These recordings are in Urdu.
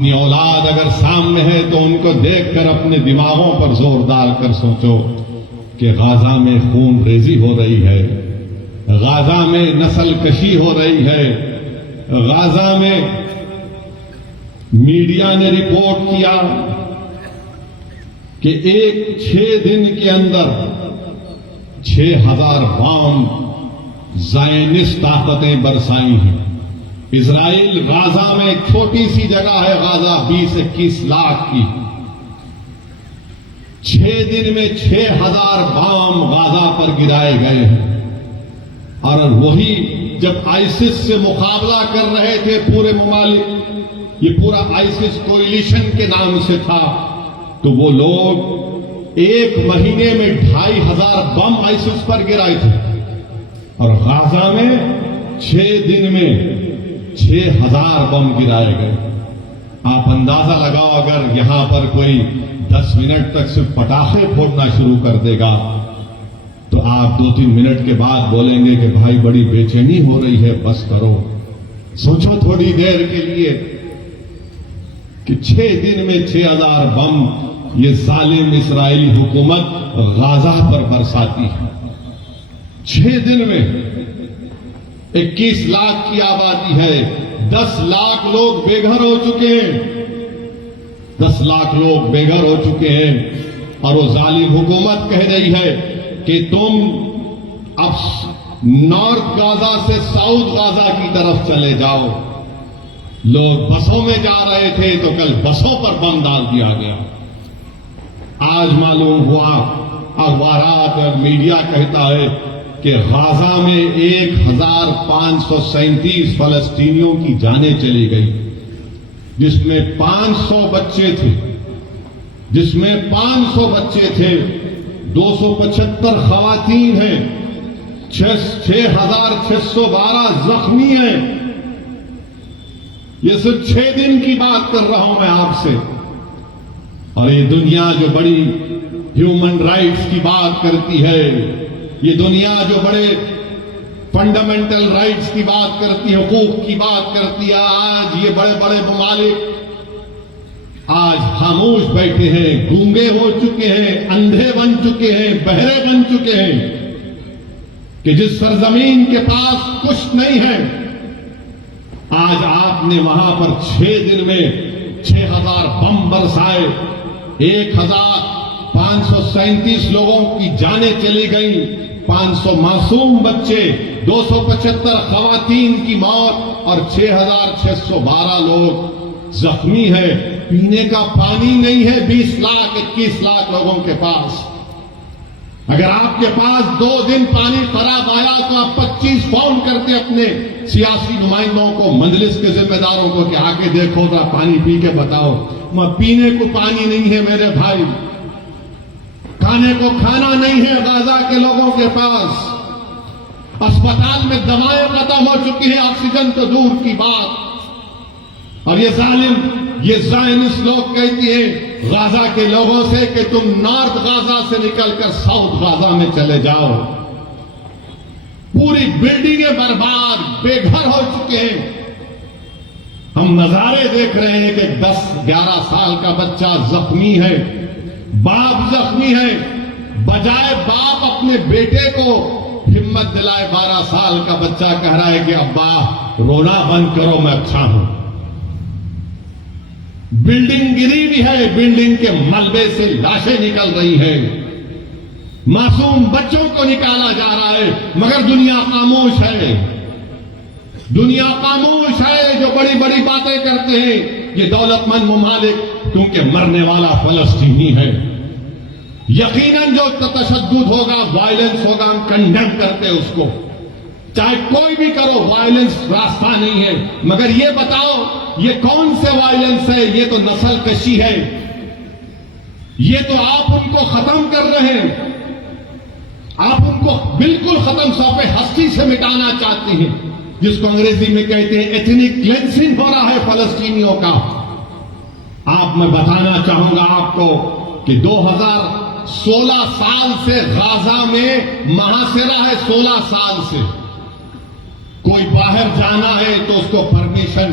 اپنی اولاد اگر سامنے ہے تو ان کو دیکھ کر اپنے دماغوں پر زور ڈال کر سوچو کہ غازہ میں خون ریزی ہو رہی ہے، غازہ میں نسل کشی ہو رہی ہے، غازہ میں میڈیا نے رپورٹ کیا کہ 6 دن کے اندر 6000 بام زائنسٹ طاقتیں برسائی ہیں۔ اسرائیل غازہ میں ایک چھوٹی سی جگہ ہے، غازہ 20-21 لاکھ کی، 6 دن میں 6000 بام غازہ پر گرائے گئے ہیں۔ اور وہی جب آئیسس سے مقابلہ کر رہے تھے پورے ممالک، یہ پورا آئیسس کوئلیشن کے نام سے تھا، تو وہ لوگ 1 مہینے میں 2500 بم آئیسس پر گرائے تھے، اور غازہ میں 6 دن میں 6000 بم گرائے گئے۔ آپ اندازہ لگاؤ اگر یہاں پر کوئی 10 منٹ تک صرف پٹاخے پھوڑنا شروع کر دے گا تو آپ 2-3 منٹ کے بعد بولیں گے کہ بھائی بڑی بے چینی ہو رہی ہے، بس کرو۔ سوچو تھوڑی دیر کے لیے کہ 6 دن میں 6000 بم یہ ظالم اسرائیلی حکومت غازہ پر برساتی ہے۔ 6 دن میں 21 لاکھ کی آبادی ہے، 10 لاکھ لوگ بے گھر ہو چکے ہیں، 10 لاکھ لوگ بے گھر ہو چکے ہیں، اور وہ ظالم حکومت کہہ رہی ہے کہ تم اب نارتھ غازہ سے ساؤتھ غازہ کی طرف چلے جاؤ۔ لوگ بسوں میں جا رہے تھے تو کل بسوں پر بم ڈال دیا گیا۔ آج معلوم ہوا، اخبارات اور میڈیا کہتا ہے کہ غازہ میں 1537 فلسطینیوں کی جانیں چلی گئی، جس میں 500 بچے تھے، 275 خواتین ہیں، 6612 زخمی ہیں۔ یہ صرف 6 دن کی بات کر رہا ہوں میں آپ سے، اور یہ دنیا جو بڑی ہیومن رائٹس کی بات کرتی ہے، یہ دنیا جو بڑے فنڈامنٹل رائٹس کی بات کرتی ہے، حقوق کی بات کرتی ہے، آج یہ بڑے بڑے ممالک آج خاموش بیٹھے ہیں، گونگے ہو چکے ہیں، اندھے بن چکے ہیں، بہرے بن چکے ہیں، کہ جس سرزمین کے پاس کچھ نہیں ہے، آج آپ نے وہاں پر 6 دن میں 6000 بم برسائے، 1537 لوگوں کی جانیں چلی گئیں، 500 معصوم بچے، 275 خواتین کی موت، اور 6612 لوگ زخمی ہے۔ پینے کا پانی نہیں ہے 20 لاکھ لوگوں کے پاس۔ اگر آپ کے پاس 2 دن پانی خراب آیا تو آپ 25 فون کرتے اپنے سیاسی نمائندوں کو، مجلس کے ذمہ داروں کو، کہ آ کے دیکھو ذرا پانی پی کے بتاؤ۔ پینے کو پانی نہیں ہے میرے بھائی، کھانے کو کھانا نہیں ہے غازہ کے لوگوں کے پاس، اسپتال میں دوائیں ختم ہو چکی ہیں، آکسیجن تو دور کی بات۔ اور یہ ظالم، یہ زائنسٹ لوگ کہتی ہیں غازہ کے لوگوں سے کہ تم نارتھ غازہ سے نکل کر ساؤتھ غازہ میں چلے جاؤ۔ پوری بلڈنگیں برباد، بے گھر ہو چکے ہیں۔ ہم نظارے دیکھ رہے ہیں کہ 10-11 سال کا بچہ زخمی ہے، باپ زخمی ہے، بجائے باپ اپنے بیٹے کو ہمت دلائے، 12 سال کا بچہ کہہ رہا ہے کہ ابا رونا بند کرو، میں اچھا ہوں۔ بلڈنگ گری بھی ہے، بلڈنگ کے ملبے سے لاشیں نکل رہی ہیں، معصوم بچوں کو نکالا جا رہا ہے، مگر دنیا خاموش ہے۔ دنیا خاموش ہے، جو بڑی بڑی باتیں کرتے ہیں یہ دولت مند ممالک، کیونکہ مرنے والا فلسطینی ہے۔ یقیناً جو تشدد ہوگا، وائلنس ہوگا، ہم کنڈیم کرتے اس کو، چاہے کوئی بھی کرو، وائلنس راستہ نہیں ہے۔ مگر یہ بتاؤ یہ کون سے وائلنس ہے؟ یہ تو نسل کشی ہے، یہ تو آپ ان کو ختم کر رہے ہیں، آپ ان کو بالکل ختم، صوفِ ہستی سے مٹانا چاہتے ہیں، جس کو انگریزی میں کہتے ہیں ایتھنک کلینسنگ ہو رہا ہے فلسطینیوں کا۔ آپ میں بتانا چاہوں گا آپ کو کہ 2016 سال سے غازہ میں محاصرہ ہے، 16 سال سے۔ کوئی باہر جانا ہے تو اس کو پرمیشن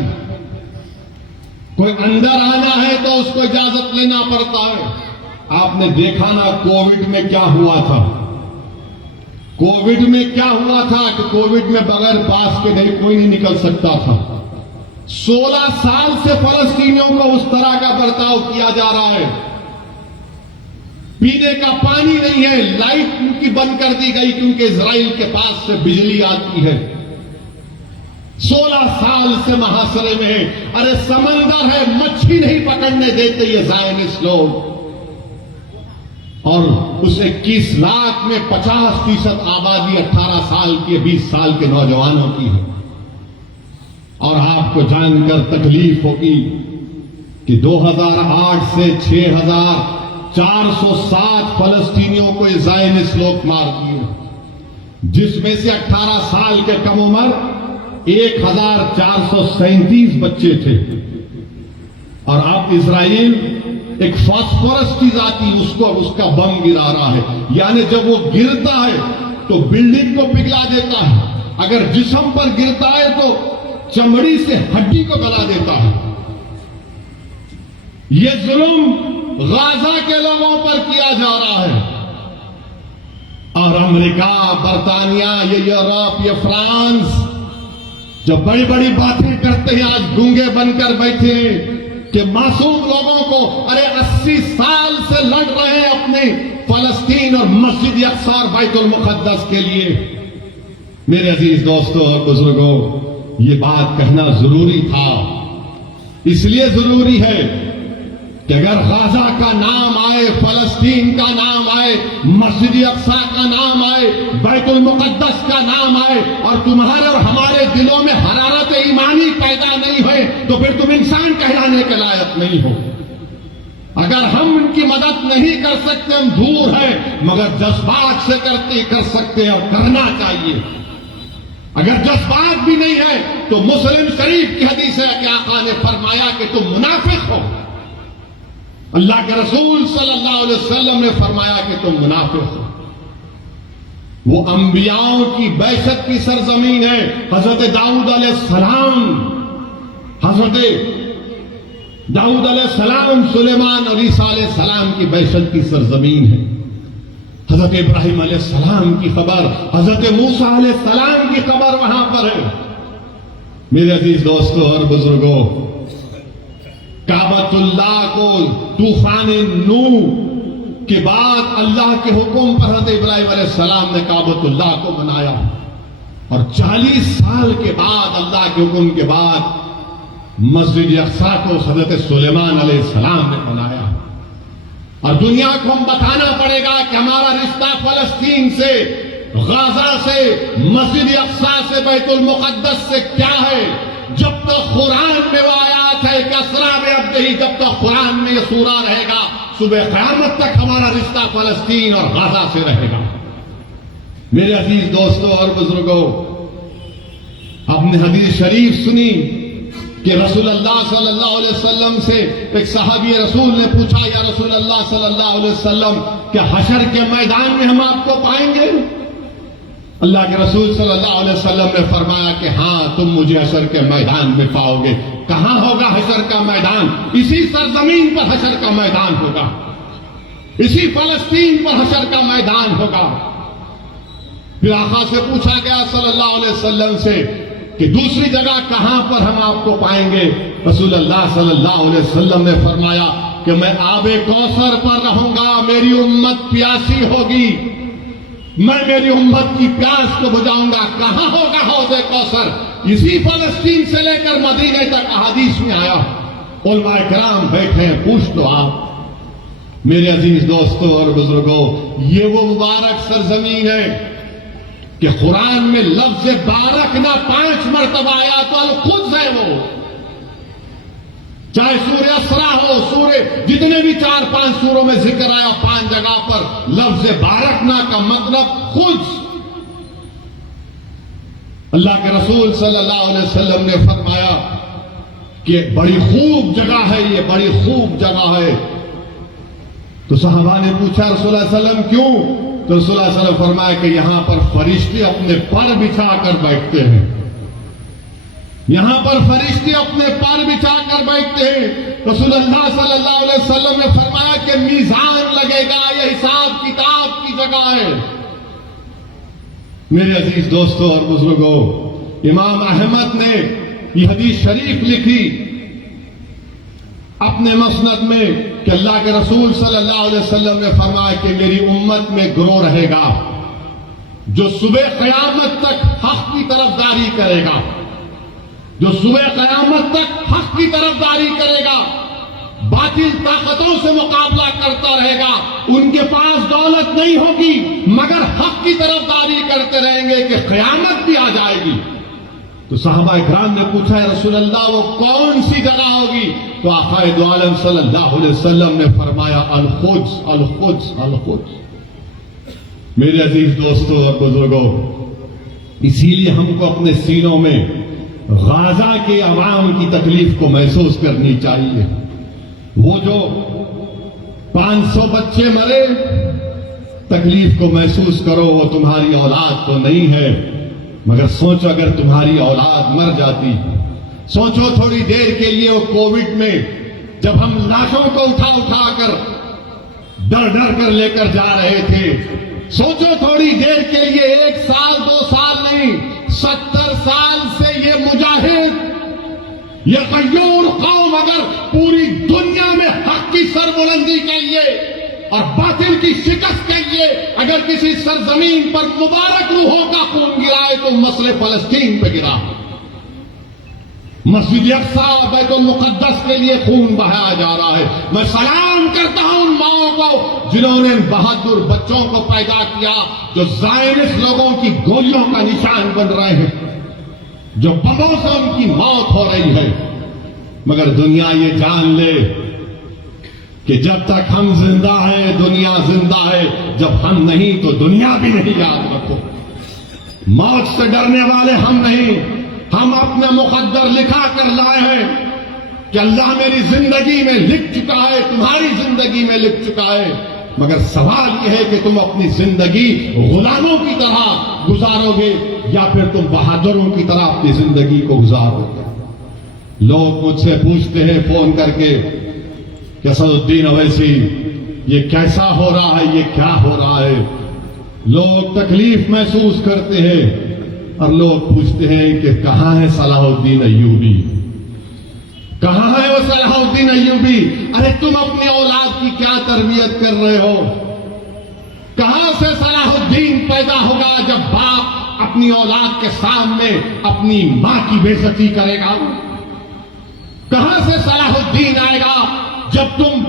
کوئی اندر آنا ہے تو اس کو اجازت لینا پڑتا ہے. آپ نے دیکھا نا کووڈ میں کیا ہوا تھا. کووڈ میں کیا ہوا تھا کہ کووڈ میں بغیر پاس کے نہیں کوئی نہیں نکل سکتا تھا. 16 سال سے فلسطینیوں کو اس طرح کا برتاؤ کیا جا رہا ہے. پینے کا پانی نہیں ہے, لائٹ ان کی بند کر دی گئی کیونکہ اسرائیل کے پاس سے بجلی آتی ہے. 16 سال سے محاصرے میں ہے. ارے سمندر ہے, مچھلی نہیں پکڑنے دیتے یہ زائنسٹ لوگ. اور اس 21 لاکھ میں 50% آبادی 18 سال کی 20 سال کے نوجوانوں کی ہے. اور آپ کو جان کر تکلیف ہوگی کہ 2008 سے 6407 فلسطینیوں کو زائنسٹ لوگ مار دیے, جس میں سے 18 سال کے کم عمر 1437 بچے تھے. اور اب اسرائیل ایک فاسفورس چیز آتی اس کا بم گرا رہا ہے. یعنی جب وہ گرتا ہے تو بلڈنگ کو پگھلا دیتا ہے, اگر جسم پر گرتا ہے تو چمڑی سے ہڈی کو گلا دیتا ہے. یہ ظلم غازہ کے لوگوں پر کیا جا رہا ہے. اور امریکہ, برطانیہ, یہ یورپ, یہ فرانس جو بڑی بڑی باتیں کرتے ہیں آج گونگے بن کر بیٹھے ہیں کہ معصوم لوگوں کو, ارے 80 سال سے لڑ رہے ہیں اپنے فلسطین اور مسجد اقصی اور بیت المقدس کے لیے. میرے عزیز دوستوں اور بزرگوں, یہ بات کہنا ضروری تھا. اس لیے ضروری ہے کہ اگر غزہ کا نام آئے, فلسطین کا نام آئے, مسجد اقصی کا نام آئے, بیت المقدس کا نام آئے, اور تمہارے اور ہمارے دلوں میں حرارت ایمانی پیدا نہیں ہوئے تو پھر تم انسان کہلانے کے لائق نہیں ہو. اگر ہم ان کی مدد نہیں کر سکتے, ہم دور ہیں, مگر جذبات سے کر سکتے ہیں اور کرنا چاہیے. اگر جذبات بھی نہیں ہے تو مسلم شریف کی حدیث ہے کہ آقا نے فرمایا کہ تم منافق ہو. اللہ کے رسول صلی اللہ علیہ وسلم نے فرمایا کہ تم منافق ہو. وہ انبیاؤں کی بعثت کی سرزمین ہے. حضرت داؤد علیہ السلام, حضرت داؤد علیہ السلام, سلیمان اور عیسیٰ علیہ السلام کی بعثت کی سرزمین ہے. حضرت ابراہیم علیہ السلام کی قبر, حضرت موسیٰ علیہ السلام کی قبر وہاں پر ہے. میرے عزیز دوستوں اور بزرگوں, کعبۃ اللہ کو طوفان نوح کے بعد اللہ کے حکم پر حضرت ابراہیم علیہ السلام نے کعبۃ اللہ کو بنایا, اور 40 سال کے بعد اللہ کے حکم کے بعد مسجد اقصی کو حضرت سلیمان علیہ السلام نے بنایا. اور دنیا کو ہم بتانا پڑے گا کہ ہمارا رشتہ فلسطین سے, غزہ سے, مسجد اقصی سے, بیت المقدس سے کیا ہے. جب تک قرآن میں وہ آیات ہے کہ اسریٰ بعبدہ, جب تک قرآن میں یہ سورہ رہے گا, صبح قیامت تک ہمارا رشتہ فلسطین اور غزہ سے رہے گا. میرے عزیز دوستوں اور بزرگوں, آپ نے حدیث شریف سنی کہ رسول اللہ صلی اللہ علیہ وسلم سے ایک صحابی رسول نے پوچھا, یا رسول اللہ صلی اللہ علیہ وسلم, کہ حشر کے میدان میں ہم آپ کو پائیں گے؟ اللہ کے رسول صلی اللہ علیہ وسلم نے فرمایا کہ ہاں, تم مجھے حشر کے میدان میں پاؤ گے. کہاں ہوگا حشر کا میدان؟ اسی سرزمین پر حشر کا میدان ہوگا, اسی فلسطین پر حشر کا میدان ہوگا. پھر آقا سے پوچھا گیا صلی اللہ علیہ وسلم سے کہ دوسری جگہ کہاں پر ہم آپ کو پائیں گے؟ رسول اللہ صلی اللہ علیہ وسلم نے فرمایا کہ میں آب کوثر پر رہوں گا, میری امت پیاسی ہوگی, میں میری امت کی پیاس کو بجھاؤں گا. کہاں ہوگا حوض کوثر؟ اسی فلسطین سے لے کر مدینے تک احادیث میں آیا. علماء کرام بیٹھے ہیں, پوچھ لو آپ. میرے عزیز دوستوں اور بزرگوں, یہ وہ مبارک سرزمین ہے کہ قرآن میں لفظ بارک نہ 5 مرتبہ آیا تو القدس ہے وہ. چاہے سورہ اسراء ہو, سورہ جتنے بھی 4-5 سوروں میں ذکر آیا, 5 جگہ پر لفظ بارکنا کا مطلب قدس. اللہ کے رسول صلی اللہ علیہ وسلم نے فرمایا کہ بڑی خوب جگہ ہے, یہ بڑی خوب جگہ ہے. تو صحابہ نے پوچھا رسول اللہ علیہ وسلم کیوں؟ تو رسول اللہ صلی اللہ علیہ وسلم فرمایا کہ یہاں پر فرشتے اپنے پر بچھا کر بیٹھتے ہیں. یہاں پر فرشتے اپنے پار بچھا کر بیٹھتے ہیں. رسول اللہ صلی اللہ علیہ وسلم نے فرمایا کہ میزان لگے گا، یہ حساب کتاب کی جگہ ہے. میرے عزیز دوستوں اور بزرگوں، امام احمد نے یہ حدیث شریف لکھی اپنے مسند میں کہ اللہ کے رسول صلی اللہ علیہ وسلم نے فرمایا کہ میری امت میں گروہ رہے گا جو صبح قیامت تک حق کی طرفداری کرے گا، جو صبح قیامت تک حق کی طرفداری کرے گا، باطل طاقتوں سے مقابلہ کرتا رہے گا. ان کے پاس دولت نہیں ہوگی مگر حق کی طرفداری کرتے رہیں گے کہ قیامت بھی آ جائے گی. تو صحابہ کرام نے پوچھا ہے رسول اللہ وہ کون سی جگہ ہوگی؟ تو آقا دو عالم صلی اللہ علیہ وسلم نے فرمایا القدس القدس القدس. میرے عزیز دوستوں اور بزرگوں، اسی لیے ہم کو اپنے سینوں میں غازہ کے عوام کی تکلیف کو محسوس کرنی چاہیے. وہ جو 500 بچے مرے، تکلیف کو محسوس کرو. وہ تمہاری اولاد تو نہیں ہے، مگر سوچو اگر تمہاری اولاد مر جاتی. سوچو تھوڑی دیر کے لیے وہ کووڈ میں جب ہم لاشوں کو اٹھا اٹھا کر ڈر ڈر کر لے کر جا رہے تھے. سوچو تھوڑی دیر کے لیے 1 سال 2 سال نہیں، 70 سال سے یہ مجاہد، یہ غیور قوم اگر پوری دنیا میں حق کی سربلندی کے لیے اور باطل کی شکست کے لیے اگر کسی سرزمین پر مبارک روحوں کا خون گرائے تو مسئلہ فلسطین پہ گرا. مسجد اقصی بیت المقدس کے لیے خون بہایا جا رہا ہے. میں سلام کرتا ہوں ان ماؤں کو جنہوں نے ان بہادر بچوں کو پیدا کیا جو زائرس لوگوں کی گولیوں کا نشان بن رہے ہیں، جو بموں سے ان کی موت ہو رہی ہے. مگر دنیا یہ جان لے کہ جب تک ہم زندہ ہیں دنیا زندہ ہے، جب ہم نہیں تو دنیا بھی نہیں. یاد رکھو، موت سے ڈرنے والے ہم نہیں. ہم اپنا مقدر لکھا کر لائے ہیں کہ اللہ میری زندگی میں لکھ چکا ہے، تمہاری زندگی میں لکھ چکا ہے. مگر سوال یہ ہے کہ تم اپنی زندگی غلاموں کی طرح گزارو گے یا پھر تم بہادروں کی طرح اپنی زندگی کو گزارو گے. لوگ مجھ سے پوچھتے ہیں فون کر کے کہ اسد الدین اویسی یہ کیسا ہو رہا ہے، یہ کیا ہو رہا ہے. لوگ تکلیف محسوس کرتے ہیں اور لوگ پوچھتے ہیں کہ کہاں ہے صلاح الدین ایوبی، کہاں ہے وہ صلاح الدین ایوبی؟ ارے تم اپنی اولاد کی کیا تربیت کر رہے ہو؟ کہاں سے صلاح الدین پیدا ہوگا جب باپ اپنی اولاد کے سامنے اپنی ماں کی بے عزتی کرے گا؟ کہاں سے صلاح الدین آئے گا جب تم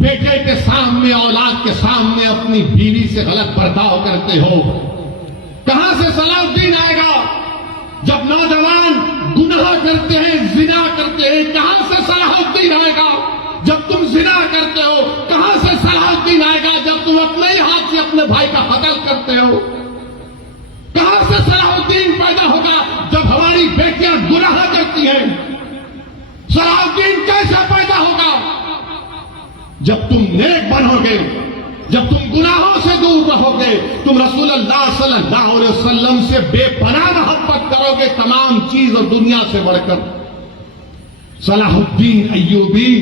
بیٹے کے سامنے اولاد کے سامنے اپنی بیوی سے غلط برتاؤ کرتے ہو؟ کہاں سے صلاح الدین آئے گا جب نوجوان گناہ کرتے ہیں، زنا کرتے ہیں؟ کہاں سے صلاح الدین آئے گا جب تم زنا کرتے ہو؟ کہاں سے صلاح الدین آئے گا جب تم اپنے ہی ہاتھ سے اپنے بھائی کا قتل کرتے ہو؟ کہاں سے صلاح الدین پیدا ہوگا جب ہماری بیٹیاں گناہ کرتی ہیں؟ صلاح الدین کیسے پیدا ہوگا؟ جب تم نیک بنو گے، جب تم گناہوں سے دور رہو گے، تم رسول اللہ صلی اللہ علیہ وسلم سے بے پناہ محبت کرو گے تمام چیز اور دنیا سے بڑھ کر. صلاح الدین ایوبی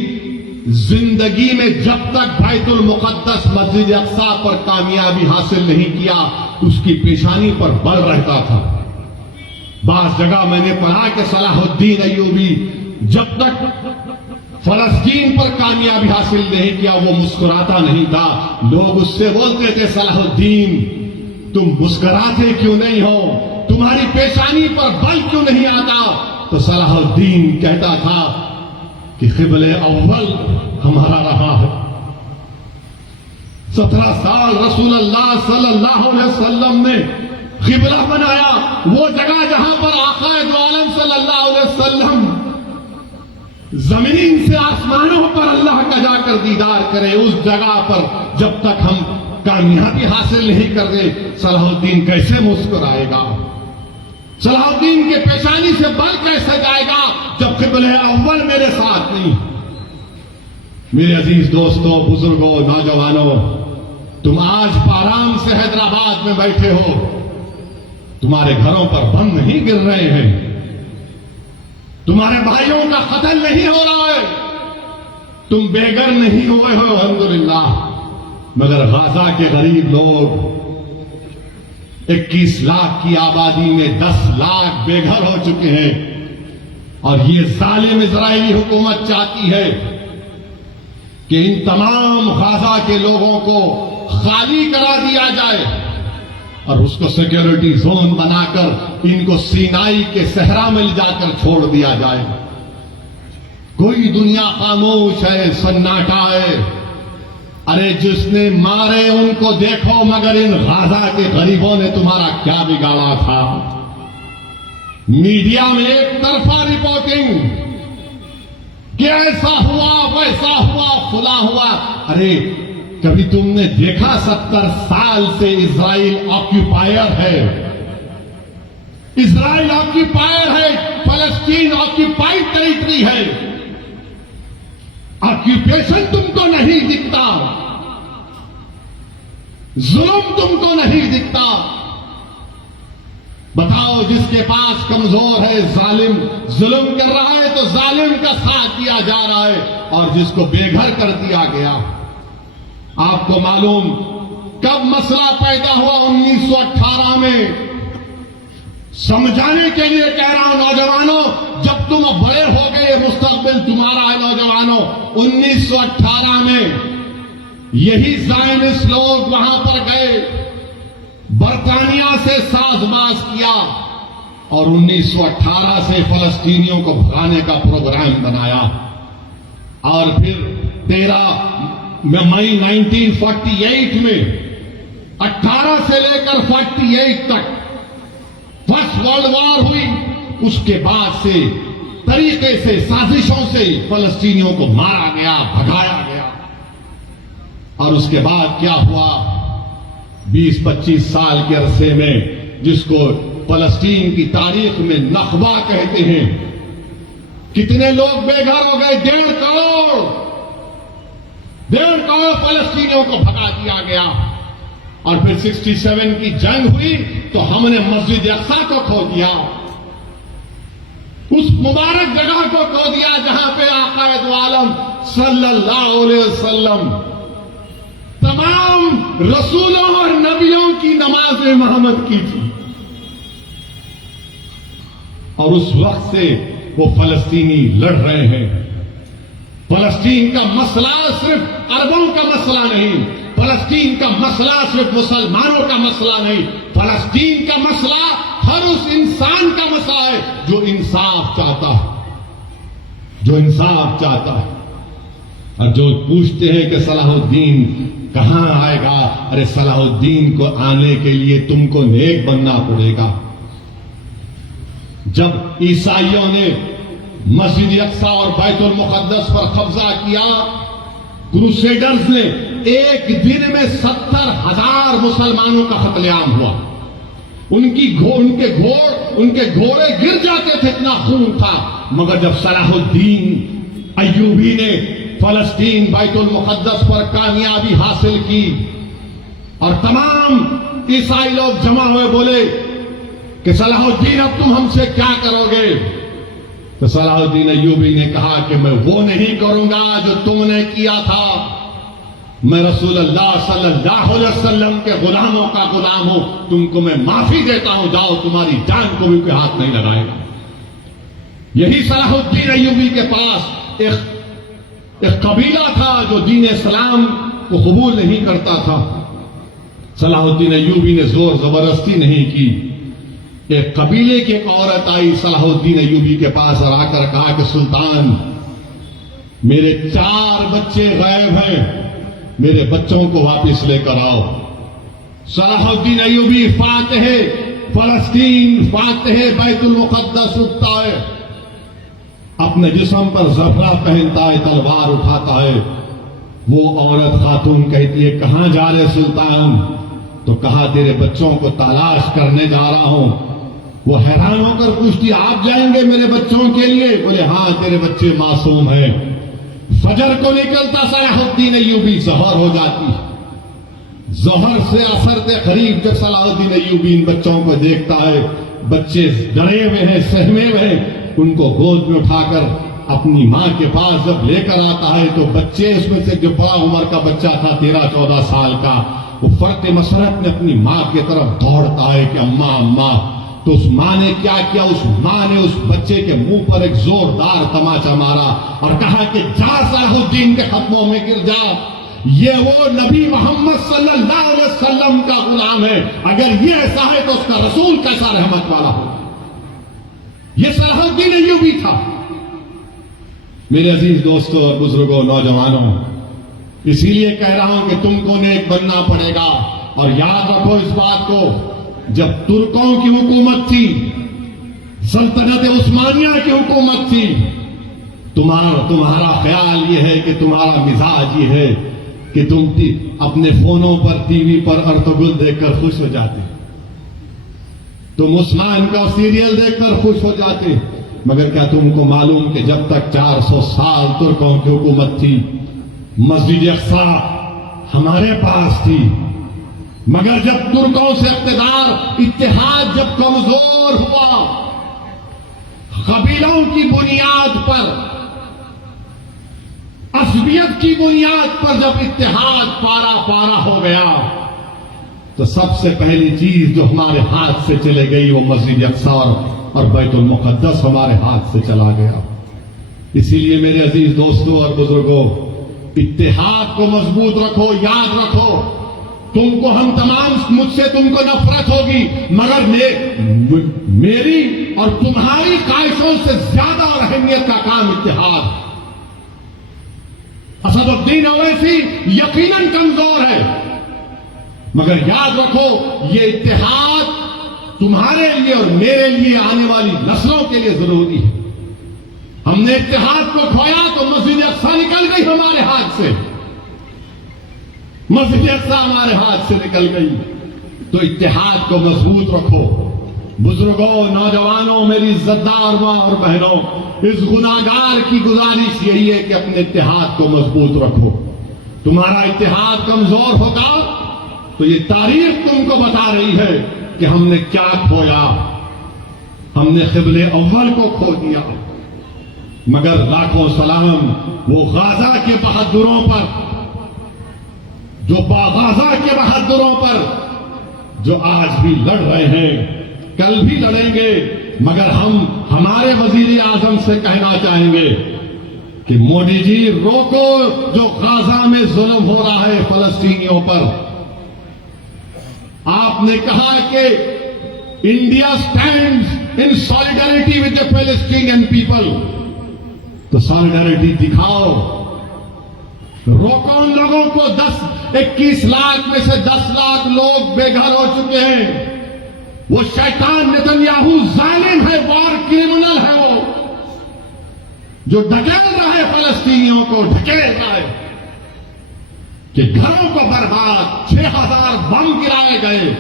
زندگی میں جب تک بیت المقدس مسجد اقصی پر کامیابی حاصل نہیں کیا اس کی پیشانی پر بل رہتا تھا. بعض جگہ میں نے پڑھا کہ صلاح الدین ایوبی جب تک فلسطین پر کامیابی حاصل نہیں کیا وہ مسکراتا نہیں تھا. لوگ اس سے بولتے تھے صلاح الدین تم مسکراتے کیوں نہیں ہو، تمہاری پیشانی پر بل کیوں نہیں آتا؟ تو صلاح الدین کہتا تھا کہ قبلہ اول ہمارا رہا ہے. 17 سال رسول اللہ صلی اللہ علیہ وسلم نے قبلہ بنایا، وہ جگہ جہاں پر آقا دو عالم صلی اللہ علیہ وسلم زمین سے آسمانوں پر اللہ کا جا کر دیدار کرے، اس جگہ پر جب تک ہم کامیابی حاصل نہیں کر رہے صلاح الدین کیسے مسکرائے گا؟ صلاح الدین کے پیشانی سے بل کیسے جائے گا جب قبلہ اول میرے ساتھ نہیں؟ میرے عزیز دوستوں، بزرگوں، نوجوانوں، تم آج آرام سے حیدرآباد میں بیٹھے ہو، تمہارے گھروں پر بم نہیں گر رہے ہیں، تمہارے بھائیوں کا قتل نہیں ہو رہا ہے، تم بے گھر نہیں ہوئے ہو الحمدللہ، مگر غزہ کے غریب لوگ 21 لاکھ کی آبادی میں 10 لاکھ بے گھر ہو چکے ہیں، اور یہ ظالم اسرائیلی حکومت چاہتی ہے کہ ان تمام غزہ کے لوگوں کو خالی کرا دیا جائے اور اس کو سیکیورٹی زون بنا کر ان کو سینائی کے صحرا میں جا کر چھوڑ دیا جائے۔ کوئی دنیا خاموش ہے، سناٹا ہے۔ ارے جس نے مارے ان کو دیکھو، مگر ان غزہ کے غریبوں نے تمہارا کیا بگاڑا تھا؟ میڈیا میں ایک طرفہ رپورٹنگ کہ ایسا ہوا ویسا ہوا فلاں ہوا۔ ارے کبھی تم نے دیکھا 70 سال سے اسرائیل آکیوپائر ہے، اسرائیل آکیوپائر ہے، فلسطین آکیوپائڈ ٹیریٹری ہے، آکیوپیشن تم کو نہیں دکھتا، ظلم تم کو نہیں دکھتا۔ بتاؤ، جس کے پاس کمزور ہے، ظالم ظلم کر رہا ہے تو ظالم کا ساتھ دیا جا رہا ہے، اور جس کو بے گھر کر دیا گیا۔ آپ کو معلوم کب مسئلہ پیدا ہوا؟ 1918 میں۔ سمجھانے کے لیے کہہ رہا ہوں نوجوانوں، جب تم بڑے ہو گئے، مستقبل تمہارا ہے نوجوانوں۔ 1918 میں یہی زائنسٹ لوگ وہاں پر گئے، برطانیہ سے ساز باز کیا، اور 1918 سے فلسطینیوں کو بھگانے کا پروگرام بنایا، اور پھر 13 مئی 1948 میں 18 سے لے کر 48 تک فرسٹ ورلڈ وار ہوئی۔ اس کے بعد سے طریقے سے، سازشوں سے فلسطینیوں کو مارا گیا، بھگایا گیا، اور اس کے بعد کیا ہوا؟ 20-25 سال کے عرصے میں، جس کو فلسطین کی تاریخ میں نخبہ کہتے ہیں، کتنے لوگ بے گھر ہو گئے؟ 1.5 کروڑ فلسطینیوں کو بھگا دیا گیا۔ اور پھر 67 کی جنگ ہوئی تو ہم نے مسجد اقصی کو کھو دیا، اس مبارک جگہ کو کھو دیا جہاں پہ آقا دو عالم صلی اللہ علیہ وسلم تمام رسولوں اور نبیوں کی نماز محمد کی تھی، اور اس وقت سے وہ فلسطینی لڑ رہے ہیں۔ فلسطین کا مسئلہ صرف عربوں کا مسئلہ نہیں، فلسطین کا مسئلہ صرف مسلمانوں کا مسئلہ نہیں، فلسطین کا مسئلہ ہر اس انسان کا مسئلہ ہے جو انصاف چاہتا ہے، جو انصاف چاہتا ہے۔ اور جو پوچھتے ہیں کہ صلاح الدین کہاں آئے گا، ارے صلاح الدین کو آنے کے لیے تم کو نیک بننا پڑے گا۔ جب عیسائیوں نے مسجد اقصی اور بیت المقدس پر قبضہ کیا، کروسیڈرز نے ایک دن میں 70,000 مسلمانوں کا قتل عام ہوا۔ ان کے گھوڑے گر جاتے تھے، اتنا خون تھا، مگر جب صلاح الدین ایوبی نے فلسطین بیت المقدس پر کامیابی حاصل کی اور تمام عیسائی لوگ جمع ہوئے، بولے کہ صلاح الدین اب تم ہم سے کیا کرو گے؟ تو صلاح الدین ایوبی نے کہا کہ میں وہ نہیں کروں گا جو تم نے کیا تھا، میں رسول اللہ صلی اللہ علیہ وسلم کے غلاموں کا غلام ہوں، تم کو میں معافی دیتا ہوں، جاؤ تمہاری جان کو بھی کوئی ہاتھ نہیں لگائے گا۔ یہی صلاح الدین ایوبی کے پاس ایک قبیلہ تھا جو دین اسلام کو قبول نہیں کرتا تھا۔ صلاح الدین ایوبی نے زور زبردستی نہیں کی، ایک قبیلے کی ایک عورت آئی صلاح الدین ایوبی کے پاس اور آ کر کہا کہ سلطان، میرے 4 بچے غائب ہیں، میرے بچوں کو واپس لے کر آؤ۔ صلاح الدین ایوبی فاتح فلسطین، فاتح بیت المقدس اٹھتا ہے، اپنے جسم پر زفرہ پہنتا ہے، تلوار اٹھاتا ہے۔ وہ عورت خاتون کہتی ہے کہاں جا رہے سلطان؟ تو کہا تیرے بچوں کو تلاش کرنے جا رہا ہوں۔ وہ حیران ہو کر پوچھتی آپ جائیں گے میرے بچوں کے لیے؟ بولے ہاں تیرے بچے معصوم ہیں۔ فجر کو نکلتا صلاح الدین ایوبی، ظہر ہو جاتی، ظہر سے عصر کے قریب جب صلاح الدین ایوبی ان بچوں کو دیکھتا ہے، بچے ڈرے ہوئے ہیں، سہمے ہوئے ہیں، ان کو گود میں اٹھا کر اپنی ماں کے پاس جب لے کر آتا ہے تو بچے اس میں سے جو بڑا عمر کا بچہ تھا 13-14 سال کا، وہ فرط مسرت میں اپنی ماں کی طرف دوڑتا ہے کہ اماں اماں. تو اس ماں نے کیا کیا؟ اس ماں نے اس بچے کے منہ پر ایک زوردار تماچا مارا اور کہا کہ جا صلاح الدین کے قدموں میں گر جا، یہ وہ نبی محمد صلی اللہ علیہ وسلم کا غلام ہے، اگر یہ ایسا ہے تو اس کا رسول کیسا رحمت والا ہو. یہ صلاح الدین ایوبی تھا. میرے عزیز دوستوں اور بزرگوں، نوجوانوں، اسی لیے کہہ رہا ہوں کہ تم کو نیک بننا پڑے گا. اور یاد رکھو اس بات کو، جب ترکوں کی حکومت تھی، سلطنت عثمانیہ کی حکومت تھی، تمہارا خیال یہ ہے کہ تمہارا مزاج یہ ہے کہ تم اپنے فونوں پر، ٹی وی پر ارطغرل دیکھ کر خوش ہو جاتے، تم عثمان کا سیریل دیکھ کر خوش ہو جاتے. مگر کیا تم کو معلوم کہ جب تک 400 سال ترکوں کی حکومت تھی، مسجد اقصی ہمارے پاس تھی، مگر جب ترکوں سے اقتدار، اتحاد جب کمزور ہوا، قبیلوں کی بنیاد پر، عصبیت کی بنیاد پر جب اتحاد پارا پارا ہو گیا، تو سب سے پہلی چیز جو ہمارے ہاتھ سے چلے گئی وہ مسجد اقصی اور بیت المقدس ہمارے ہاتھ سے چلا گیا. اسی لیے میرے عزیز دوستوں اور بزرگوں، اتحاد کو مضبوط رکھو. یاد رکھو، تم کو ہم تمام، مجھ سے تم کو نفرت ہوگی، مگر میری اور تمہاری خواہشوں سے زیادہ اور اہمیت کا کام اتحاد. اسد الدین اویسی یقیناً کمزور ہے، مگر یاد رکھو یہ اتحاد تمہارے لیے اور میرے لیے، آنے والی نسلوں کے لیے ضروری ہے. ہم نے اتحاد کو کھویا تو مسجد اقصی نکل گئی ہمارے ہاتھ سے، مسجد اقصی ہمارے ہاتھ سے نکل گئی. تو اتحاد کو مضبوط رکھو. بزرگوں، نوجوانوں، میری عزتدار ماں اور بہنوں، اس گناہگار کی گزارش یہی ہے کہ اپنے اتحاد کو مضبوط رکھو. تمہارا اتحاد کمزور ہوگا تو یہ تاریخ تم کو بتا رہی ہے کہ ہم نے کیا کھویا. ہم نے قبلے اول کو کھو دیا. مگر لاکھوں سلام وہ غازہ کے بہادروں پر، جو غازہ کے بہادروں پر، جو آج بھی لڑ رہے ہیں، کل بھی لڑیں گے. مگر ہم ہمارے وزیر اعظم سے کہنا چاہیں گے کہ مودی جی روکو جو غازہ میں ظلم ہو رہا ہے فلسطینیوں پر. آپ نے کہا کہ India stands in solidarity with the Palestinian people, تو سالیڈیرٹی دکھاؤ. روکو ان لوگوں کو. 21 لاکھ میں سے 10 لاکھ لوگ بے گھر ہو چکے ہیں. وہ شیطان نتنیاہو ظالم ہے، وار کرمنل ہے، وہ جو ڈھکیل رہا ہے فلسطینیوں کو، ڈھکیل رہا ہے کہ گھروں کو برباد، 6000 بم گرائے گئے.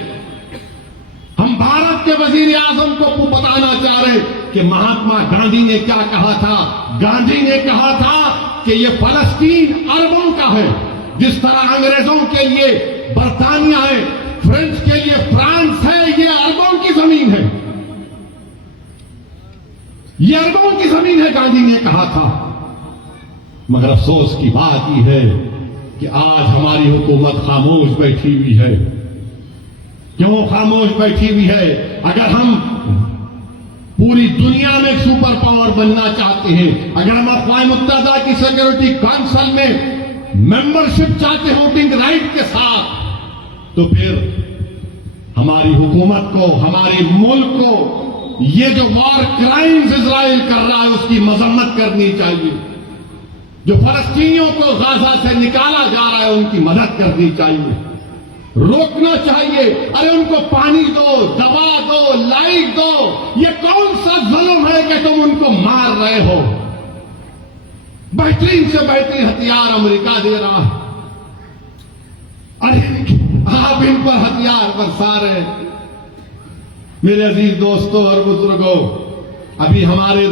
ہم بھارت کے وزیر اعظم کو بتانا چاہ رہے کہ مہاتما گاندھی نے کیا کہا تھا. گاندھی نے کہا تھا کہ یہ فلسطین عربوں کا ہے، جس طرح انگریزوں کے لیے برطانیہ ہے، فرینچ کے لیے فرانس ہے، یہ عربوں کی زمین ہے، یہ عربوں کی زمین ہے، گاندھی نے کہا تھا. مگر افسوس کی بات یہ ہے کہ آج ہماری حکومت خاموش بیٹھی ہوئی ہے. کیوں خاموش بیٹھی ہوئی ہے؟ اگر ہم پوری دنیا میں سپر پاور بننا چاہتے ہیں، اگر ہم اقوام متحدہ کی سیکورٹی کونسل میں ممبرشپ چاہتے ہیں ووٹنگ رائٹ کے ساتھ، تو پھر ہماری حکومت کو، ہمارے ملک کو یہ جو وار کرائمز اسرائیل کر رہا ہے اس کی مذمت کرنی چاہیے. جو فلسطینیوں کو غازہ سے نکالا جا رہا ہے ان کی مدد کرنی چاہیے، روکنا چاہیے. ارے ان کو پانی دو، دوا دو، لائٹ دو. یہ کون سا ظلم ہے کہ تم ان کو مار رہے ہو؟ بہترین سے بہترین ہتھیار امریکہ دے رہا ہے، ارے آپ ان پر ہتھیار برسا رہے ہیں. میرے عزیز دوستوں اور بزرگوں، ابھی ہمارے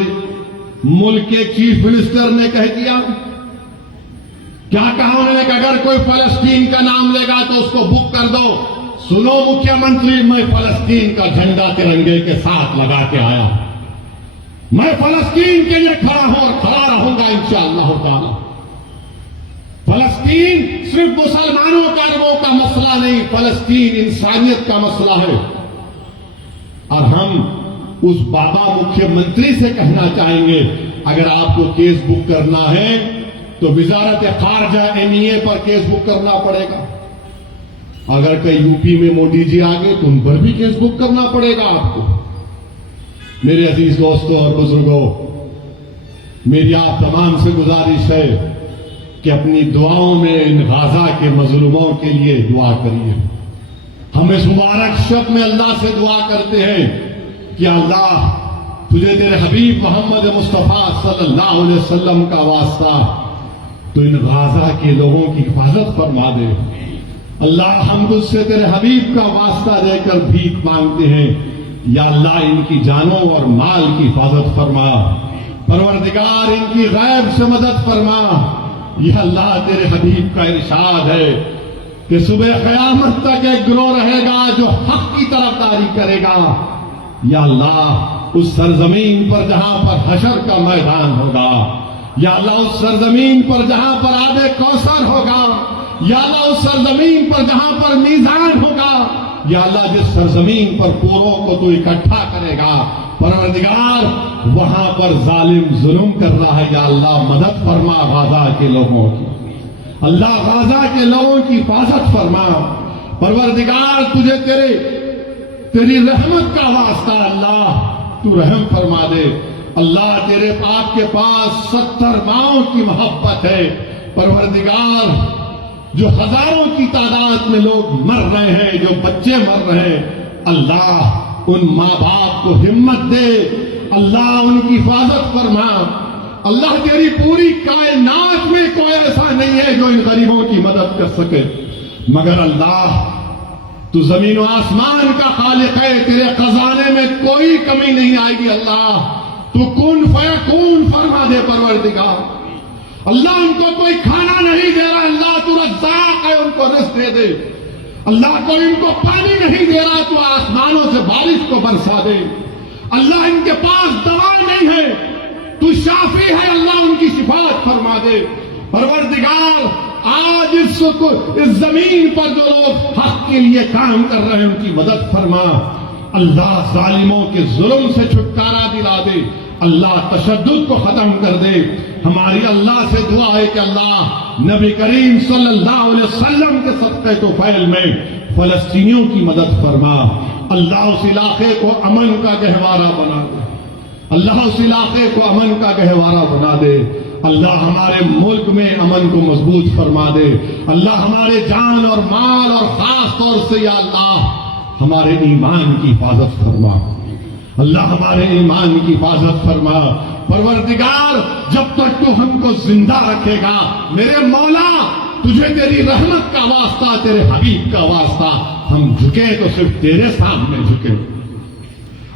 ملک کے چیف منسٹر نے کہہ دیا، کیا کہا انہوں نے کہ اگر کوئی فلسطین کا نام لے گا تو اس کو بک کر دو. سنو مکھیہ منتری، میں فلسطین کا جھنڈا ترنگے کے ساتھ لگا کے آیا. میں فلسطین کے لیے کھڑا ہوں اور کھڑا رہوں گا انشاءاللہ تعالی۔ فلسطین صرف مسلمانوں کا عربوں کا مسئلہ نہیں، فلسطین انسانیت کا مسئلہ ہے۔ اور ہم اس بابا مکھیہ منتری سے کہنا چاہیں گے، اگر آپ کو کیس بک کرنا ہے تو وزارت خارجہ NEA پر کیس بک کرنا پڑے گا۔ اگر کہیں یو پی میں مودی جی آگے تو ان پر بھی کیس بک کرنا پڑے گا آپ کو۔ میرے عزیز دوستوں اور بزرگوں، میری آپ تمام سے گزارش ہے کہ اپنی دعاؤں میں ان غزہ کے مظلوموں کے لیے دعا کریے۔ ہم اس مبارک شب میں اللہ سے دعا کرتے ہیں کہ اللہ تجھے تیرے حبیب محمد مصطفیٰ صلی اللہ علیہ وسلم کا واسطہ تو ان غزہ کے لوگوں کی حفاظت فرما دے۔ اللہ ہم تجھ سے تیرے حبیب کا واسطہ دے کر بھیک مانگتے ہیں، یا اللہ ان کی جانوں اور مال کی حفاظت فرما، پروردگار ان کی غیب سے مدد فرما۔ یا اللہ تیرے حبیب کا ارشاد ہے کہ صبح قیامت تک ایک گروہ رہے گا جو حق کی طرفداری کرے گا۔ یا اللہ اس سرزمین پر جہاں پر حشر کا میدان ہوگا، یا اللہ اس سرزمین پر جہاں پر آب کوثر ہوگا، یا اللہ اس سرزمین پر جہاں پر میزان ہوگا، یا اللہ جس سرزمین پر پوروں کو تو اکٹھا کرے گا، پروردگار وہاں پر ظالم ظلم کر رہا ہے، یا اللہ مدد فرما غزہ کے لوگوں کی، اللہ غزہ کے لوگوں کی حفاظت فرما۔ پروردگار تجھے تیری رحمت کا واسطہ اللہ تو رحم فرما دے۔ اللہ تیرے آپ کے پاس 70 ماؤں کی محبت ہے، پروردگار جو ہزاروں کی تعداد میں لوگ مر رہے ہیں، جو بچے مر رہے ہیں، اللہ ان ماں باپ کو ہمت دے، اللہ ان کی حفاظت فرما۔ اللہ تیری پوری کائنات میں کوئی ایسا نہیں ہے جو ان غریبوں کی مدد کر سکے، مگر اللہ تو زمین و آسمان کا خالق ہے، تیرے خزانے میں کوئی کمی نہیں آئے گی۔ اللہ تو کن فیکون فرما دے پروردگار۔ اللہ ان کو کوئی کھانا نہیں دے رہا، اللہ تو رزاق ہے، ان کو رزق دے دے۔ اللہ کوئی ان کو پانی نہیں دے رہا تو آسمانوں سے بارش کو برسا دے۔ اللہ ان کے پاس دوا نہیں ہے تو شافی ہے، اللہ ان کی شفاعت فرما دے۔ پروردگار آج اس زمین پر جو لوگ حق کے لیے کام کر رہے ہیں ان کی مدد فرما۔ اللہ ظالموں کے ظلم سے چھٹکارا دلا دے، اللہ تشدد کو ختم کر دے۔ ہماری اللہ سے دعا ہے کہ اللہ نبی کریم صلی اللہ علیہ وسلم کے صدقے طفیل میں فلسطینیوں کی مدد فرما۔ اللہ اس علاقے کو امن کا گہوارہ بنا دے، اللہ اس علاقے کو امن کا گہوارہ بنا دے۔ اللہ ہمارے ملک میں امن کو مضبوط فرما دے۔ اللہ ہمارے جان اور مال اور خاص طور سے یا اللہ ہمارے ایمان کی حفاظت فرما، اللہ ہمارے ایمان کی حفاظت فرما۔ پروردگار جب تک تو ہم کو زندہ رکھے گا میرے مولا، تجھے تیری رحمت کا واسطہ، تیرے حبیب کا واسطہ، ہم جھکے تو صرف تیرے سامنے جھکے۔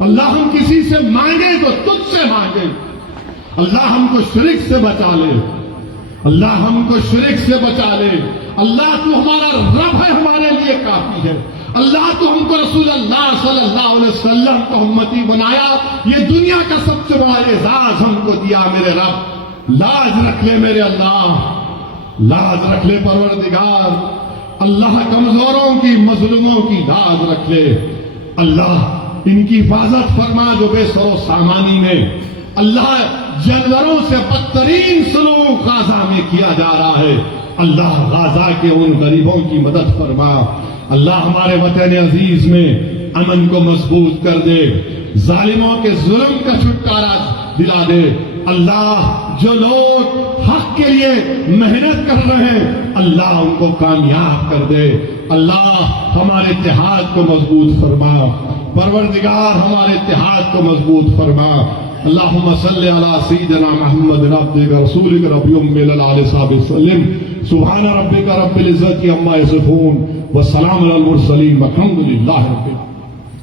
اللہ ہم کسی سے مانگے تو تجھ سے مانگے۔ اللہ ہم کو شرک سے بچا لے، اللہ ہم کو شرک سے بچا لے۔ اللہ تو ہمارا رب ہے، ہمارے لیے کافی ہے۔ اللہ تو ہم کو رسول اللہ صلی اللہ علیہ وسلم کو امتی بنایا، یہ دنیا کا سب سے بڑا اعزاز ہم کو دیا میرے رب۔ لاج رکھ لے میرے اللہ، لاج رکھ لے پروردگار۔ اللہ کمزوروں کی، مظلوموں کی لاج رکھ لے۔ اللہ ان کی حفاظت فرما جو بے سر و سامانی میں اللہ جانوروں سے بدترین سلوک غزہ میں کیا جا رہا ہے، اللہ غزہ کے ان غریبوں کی مدد فرما۔ اللہ ہمارے وطن عزیز میں امن کو مضبوط کر دے، ظالموں کے ظلم کا چھٹکارا دلا دے۔ اللہ جو لوگ حق کے لیے محنت کر رہے ہیں اللہ ان کو کامیاب کر دے۔ اللہ ہمارے اتحاد کو مضبوط فرما، پروردگار ہمارے اتحاد کو مضبوط فرما۔ اللہم صلی علی سیدنا محمد عبدک رسولک ربی ام العلیہ وسلم۔ سبحان ربک رب العزت عما یصفون والسلام علی المرسلین والحمد للہ رب العالمین۔